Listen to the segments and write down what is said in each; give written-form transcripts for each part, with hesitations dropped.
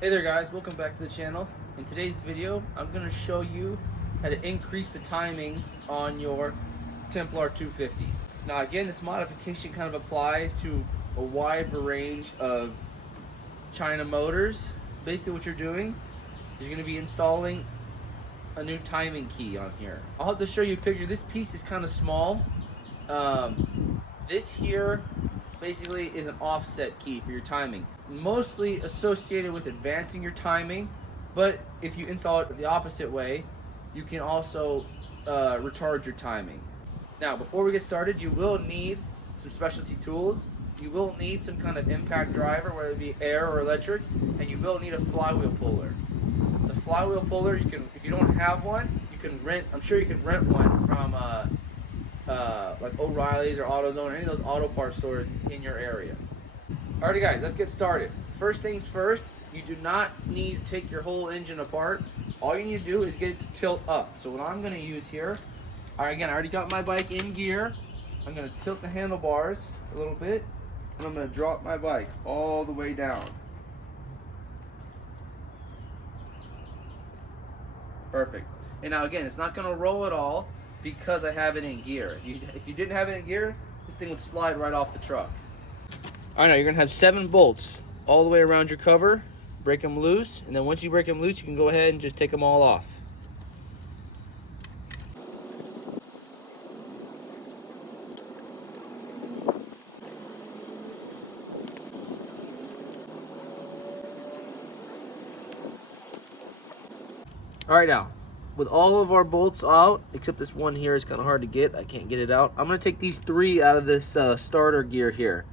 Hey there guys, welcome back to the channel. In today's video, I'm going to show you how to increase the timing on your Templar 250. Now again, this modification kind of applies to a wide range of China motors. Basically what you're doing is you're going to be installing a new timing key on here. I'll have to show you a picture. This piece is kind of small. This here basically is an offset key for your timing. It's mostly associated with advancing your timing, but if you install it the opposite way, you can also retard your timing. Now, before we get started, you will need some specialty tools. You will need some kind of impact driver, whether it be air or electric, and you will need a flywheel puller. The flywheel puller, you can, if you don't have one, you can rent. I'm sure you can rent one from like O'Reilly's or AutoZone or any of those auto parts stores in your area. Alrighty guys, let's get started. First things first, you do not need to take your whole engine apart. All you need to do is get it to tilt up. So what I'm going to use here, again, I already got my bike in gear. I'm going to tilt the handlebars a little bit, and I'm going to drop my bike all the way down. Perfect. And now again, it's not going to roll at all because I have it in gear. If you didn't have it in gear, this thing would slide right off the truck. Alright, now you're going to have 7 bolts all the way around your cover. Break them loose, and then once you break them loose, you can go ahead and just take them all off. Alright, now with all of our bolts out, except this one here is kind of hard to get. I can't get it out. I'm going to take these 3 out of this starter gear here.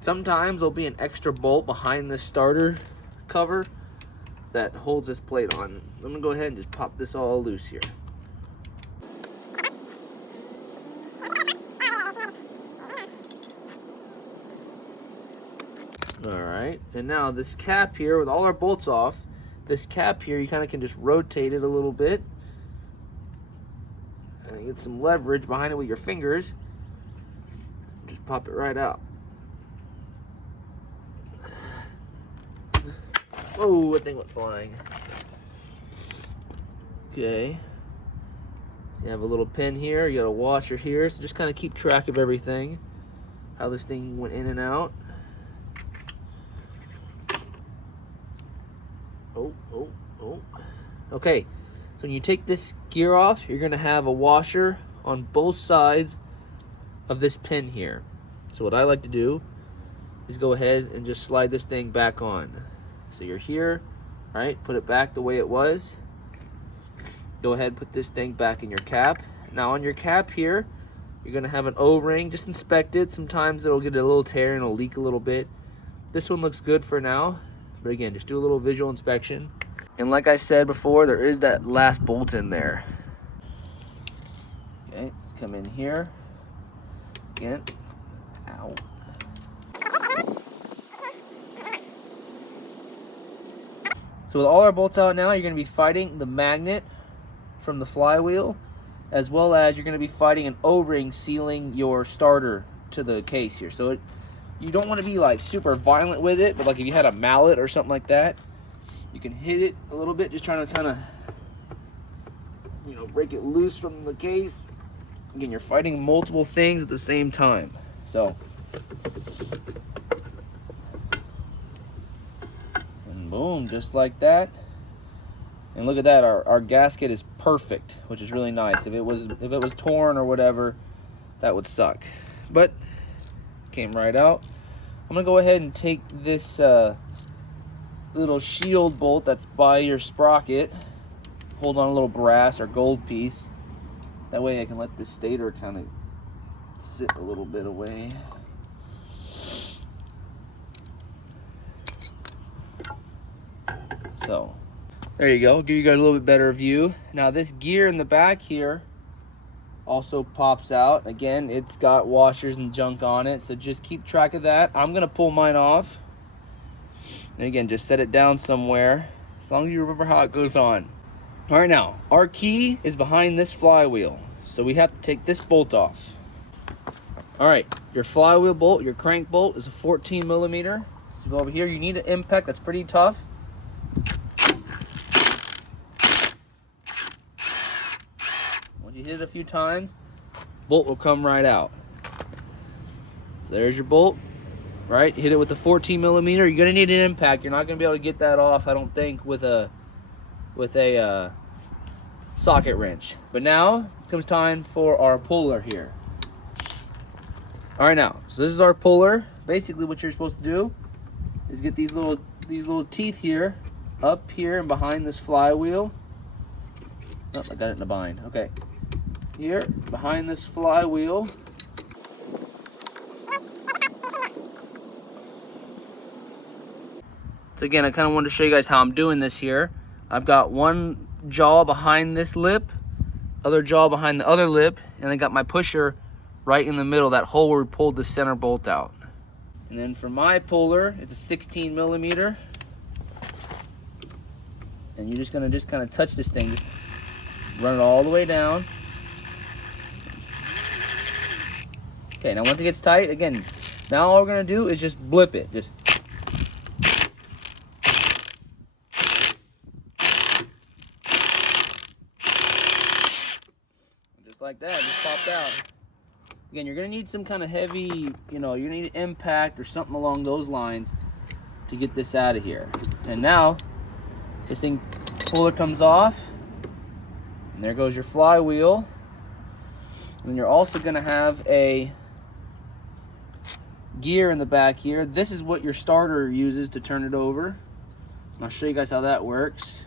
Sometimes there'll be an extra bolt behind this starter cover that holds this plate on. I'm going to go ahead and just pop this all loose here. Alright, and now this cap here, with all our bolts off, this cap here, you kind of can just rotate it a little bit and get some leverage behind it with your fingers. Just pop it right out. Oh, that thing went flying. Okay. So you have a little pin here, you got a washer here, so just kind of keep track of everything, how this thing went in and out. Oh. Okay, so when you take this gear off, you're going to have a washer on both sides of this pin here. So what I like to do is go ahead and just slide this thing back on. So you're here, right? Put it back the way it was. Go ahead and put this thing back in your cap. Now on your cap here, you're going to have an O-ring. Just inspect it. Sometimes it'll get a little tear and it'll leak a little bit. This one looks good for now. But again, just do a little visual inspection. And like I said before, there is that last bolt in there. Okay, let's come in here. Again. Ow. So with all our bolts out now, you're going to be fighting the magnet from the flywheel, as well as you're going to be fighting an O-ring sealing your starter to the case here. So you don't want to be like super violent with it, but like if you had a mallet or something like that, you can hit it a little bit, just trying to kind of, break it loose from the case. Again, you're fighting multiple things at the same time. So, and boom, just like that. And look at that, our gasket is perfect, which is really nice. If it was torn or whatever, that would suck. But came right out. I'm gonna go ahead and take this little shield bolt that's by your sprocket, hold on a little brass or gold piece. That way I can let this stator kind of sit a little bit away. So there you go, give you guys a little bit better view. Now this gear in the back here also pops out. Again, it's got washers and junk on it, so just keep track of that. I'm gonna pull mine off, and again, just set it down somewhere, as long as you remember how it goes on. All right, now our key is behind this flywheel, so we have to take this bolt off. All right, your flywheel bolt, your crank bolt is a 14 millimeter. So go over here, you need an impact that's pretty tough. hit it a few times, bolt will come right out. So there's your bolt, right? Hit it with the 14 millimeter. You're gonna need an impact. You're not gonna be able to get that off, I don't think, with a socket wrench. But now it comes time for our puller here. All right, now, so this is our puller. Basically what you're supposed to do is get these little teeth here, up here and behind this flywheel. Oh, I got it in a bind. Okay. Here, behind this flywheel. So again, I kind of wanted to show you guys how I'm doing this here. I've got one jaw behind this lip, other jaw behind the other lip, and I got my pusher right in the middle, that hole where we pulled the center bolt out. And then for my puller, it's a 16 millimeter. And you're just gonna kind of touch this thing, just run it all the way down. Okay, now once it gets tight, again, now all we're gonna do is just blip it. Just like that, just popped out. Again, you're gonna need some kind of heavy, you're gonna need an impact or something along those lines to get this out of here. And now, this thing, puller comes off, and there goes your flywheel. And then you're also gonna have a gear in the back here. This is what your starter uses to turn it over. And I'll show you guys how that works.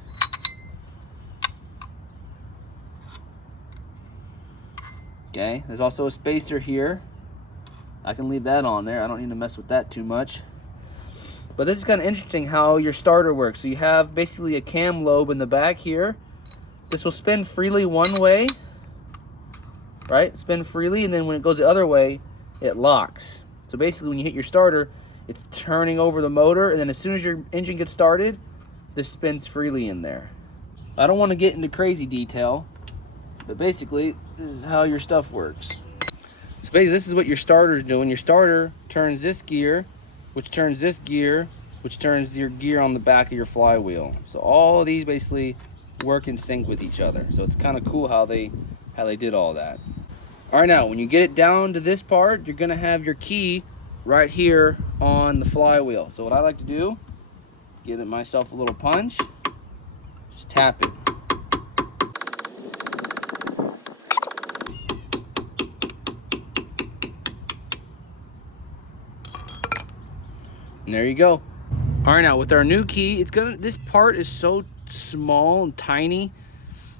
Okay, there's also a spacer here. I can leave that on there. I don't need to mess with that too much. But this is kind of interesting how your starter works. So you have basically a cam lobe in the back here. This will spin freely one way, right? Spin freely, and then when it goes the other way, it locks. So basically when you hit your starter, it's turning over the motor, and then as soon as your engine gets started, this spins freely in there. I don't want to get into crazy detail, but basically, this is how your stuff works. So basically, this is what your starter is doing. Your starter turns this gear, which turns this gear, which turns your gear on the back of your flywheel. So all of these basically work in sync with each other. So it's kind of cool how they did all that. All right, now when you get it down to this part, you're gonna have your key right here on the flywheel. So what I like to do, give it myself a little punch, just tap it. And there you go. All right, now with our new key, this part is so small and tiny.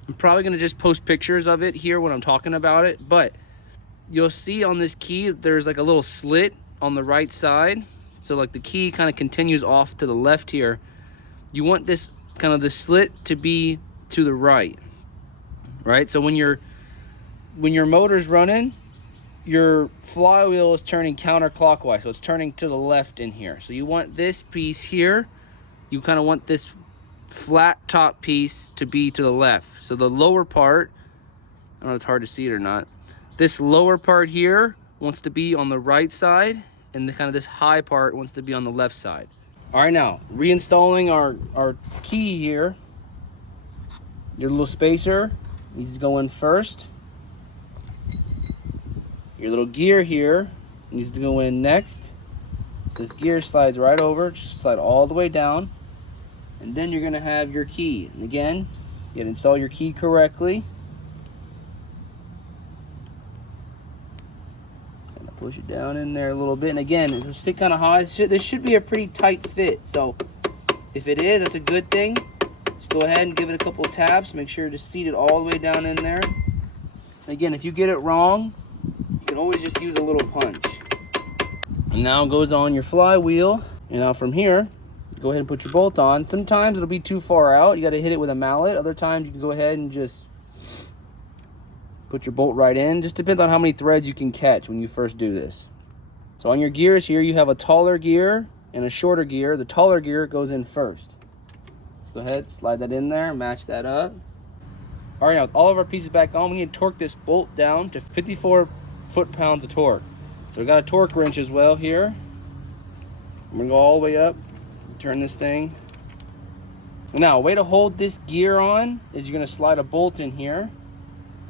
I'm probably gonna just post pictures of it here when I'm talking about it, but you'll see on this key, there's like a little slit on the right side. So like the key kind of continues off to the left here. You want this slit to be to the right, right? So when your motor's running, your flywheel is turning counterclockwise, so it's turning to the left in here. So you want this piece here, you kind of want this flat top piece to be to the left. So the lower part, I don't know if it's hard to see it or not, this lower part here wants to be on the right side, and this high part wants to be on the left side. All right, now reinstalling our key here. Your little spacer needs to go in first. Your little gear here needs to go in next. So this gear slides right over, just slide all the way down. And then you're gonna have your key. And again, you gotta install your key correctly. Gonna push it down in there a little bit. And again, it'll sit kind of high. This should be a pretty tight fit. So if it is, that's a good thing. Just go ahead and give it a couple of taps. Make sure to seat it all the way down in there. And again, if you get it wrong, you can always just use a little punch. And now it goes on your flywheel. And now from here, go ahead and put your bolt on. Sometimes it'll be too far out. You got to hit it with a mallet. Other times you can go ahead and just put your bolt right in. Just depends on how many threads you can catch when you first do this. So on your gears here, you have a taller gear and a shorter gear. The taller gear goes in first. So go ahead, slide that in there, match that up. All right, now with all of our pieces back on, we need to torque this bolt down to 54 foot-pounds of torque. So we got a torque wrench as well here. I'm gonna go all the way up, turn this thing. Now, a way to hold this gear on is you're gonna slide a bolt in here.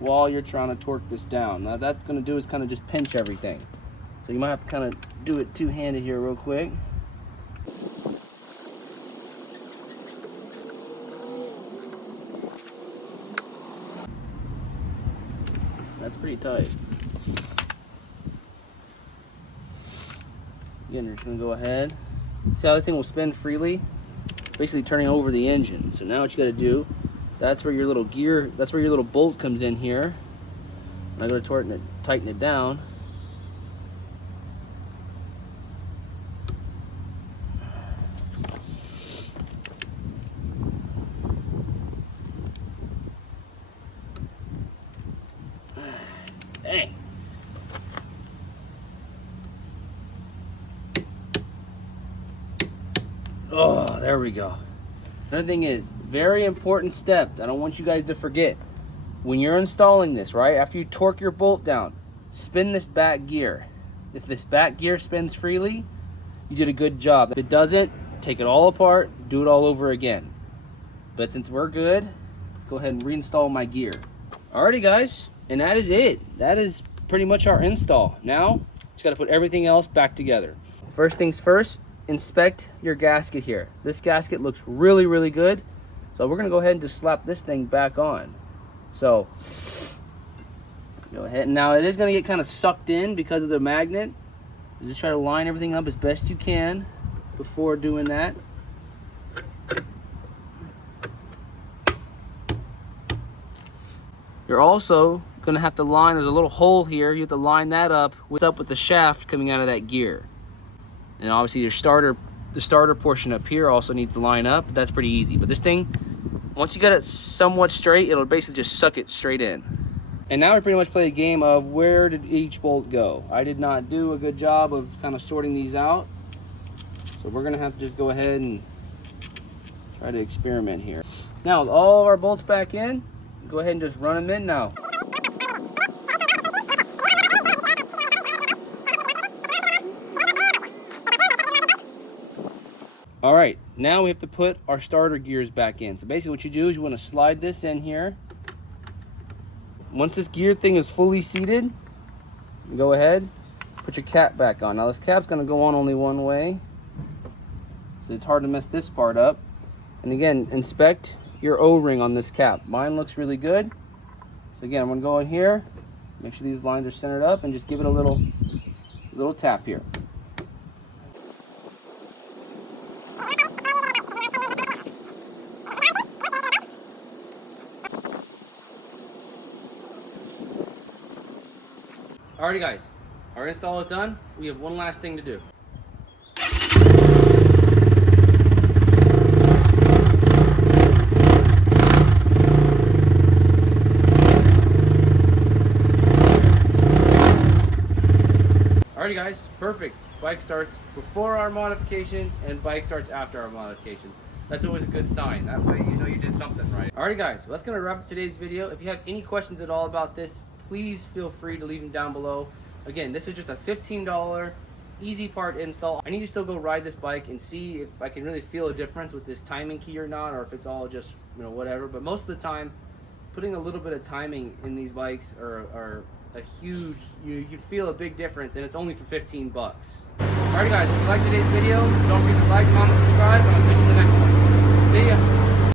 while you're trying to torque this down. Now that's going to do is kind of just pinch everything. So you might have to kind of do it two-handed here real quick. That's pretty tight. Again, you're just going to go ahead. See how this thing will spin freely? Basically turning over the engine. So now what you got to do, that's where your little gear, that's where your little bolt comes in here. And I'm going to tighten it down. Dang. Oh, there we go. Another thing is, very important step I don't want you guys to forget. When you're installing this, right, after you torque your bolt down, spin this back gear. If this back gear spins freely, you did a good job. If it doesn't, take it all apart, do it all over again. But since we're good, go ahead and reinstall my gear. Alrighty guys, and that is it. That is pretty much our install. Now, just gotta put everything else back together. First things first, inspect your gasket here. This gasket looks really, really good. So we're gonna go ahead and just slap this thing back on. So, go ahead. Now it is gonna get kind of sucked in because of the magnet. Just try to line everything up as best you can before doing that. You're also gonna have to line, there's a little hole here, you have to line that up. What's up with the shaft coming out of that gear? And obviously the starter portion up here also needs to line up, but that's pretty easy. But this thing, once you get it somewhat straight, it'll basically just suck it straight in. And now we pretty much play a game of where did each bolt go. I did not do a good job of kind of sorting these out. So we're gonna have to just go ahead and try to experiment here. Now with all of our bolts back in, go ahead and just run them in now. All right, now we have to put our starter gears back in. So basically what you do is you want to slide this in here. Once this gear thing is fully seated, go ahead, put your cap back on. Now this cap's gonna go on only one way, so it's hard to mess this part up. And again, inspect your O-ring on this cap. Mine looks really good. So again, I'm gonna go in here, make sure these lines are centered up, and just give it a little tap here. Alrighty guys, our install is done. We have one last thing to do. Alrighty guys, perfect. Bike starts before our modification and bike starts after our modification. That's always a good sign. That way you know you did something right. Alrighty guys, well, that's going to wrap up today's video. If you have any questions at all about this, please feel free to leave them down below. Again, this is just a $15 easy part install. I need to still go ride this bike and see if I can really feel a difference with this timing key or not, or if it's all just, you know, whatever. But most of the time, putting a little bit of timing in these bikes are a huge, you can feel a big difference, and it's only for 15 bucks. Alright guys, if you liked today's video, don't forget to like, comment, subscribe, and I'll catch you in the next one.